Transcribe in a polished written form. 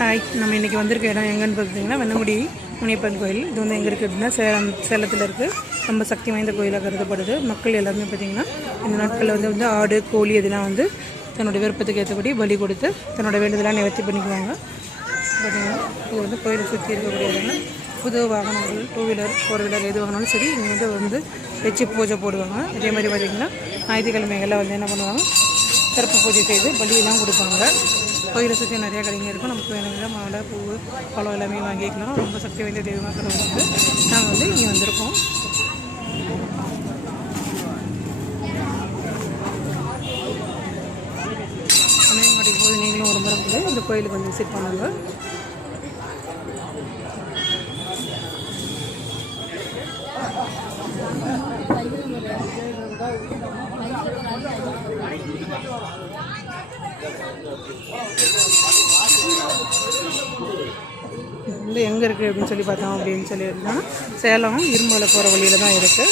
Hi, நம்ம இன்றைக்கி வந்திருக்க இடம் எங்கன்னு பார்த்தீங்கன்னா வெண்ணங்குடி முனியப்பன் கோயில். இது வந்து எங்கே இருக்குது அப்படின்னா சேலத்தில் இருக்குது. ரொம்ப சக்தி வாய்ந்த கோயிலாக கருதப்படுது. மக்கள் எல்லாருமே பார்த்திங்கன்னா இந்த நாட்களில் வந்து ஆடு கோழி இதெல்லாம் வந்து தன்னுடைய விருப்பத்துக்கு ஏற்றபடி பலி கொடுத்து தன்னோட வேண்டுதலாம் நிவர்த்தி பண்ணிக்குவாங்க. பார்த்திங்கன்னா இது வந்து கோயிலை சுற்றி இருக்கக்கூடியதுங்க. புது வாகனங்கள் 2 வீலர் 4 வீலர் எது வாங்கினாலும் சரி இங்கே வந்து வச்சு பூஜை போடுவாங்க. இதே மாதிரி பார்த்திங்கன்னா ஞாயிற்றுக்கிழமைகளில் வந்து என்ன பண்ணுவாங்க, சிறப்பு பூஜை செய்து பலியெல்லாம் கொடுப்பாங்க. கோயிலை சுற்றி நிறையா கடைங்க இருக்கும். நமக்கு வேணுங்கிற மாலை பூ பழம் எல்லாமே வாங்கிக்கலாம். ரொம்ப சக்தி வாய்ந்த தெய்வமாக இருக்கிறவங்க நாங்கள் வந்து இங்கே வந்திருக்கோம். அன்னையமாட்டி போது நீங்களும் ஒரு முறை வந்து இந்த கோயிலுக்கு வந்து விசிட் பண்ணுங்க. வந்து எங்கே இருக்குது அப்படின்னு சொல்லி பார்த்தோம் அப்படின்னு சொல்லியிருந்தோம். சேலம் இரும்புல போகிற வழியில் தான் இருக்குது.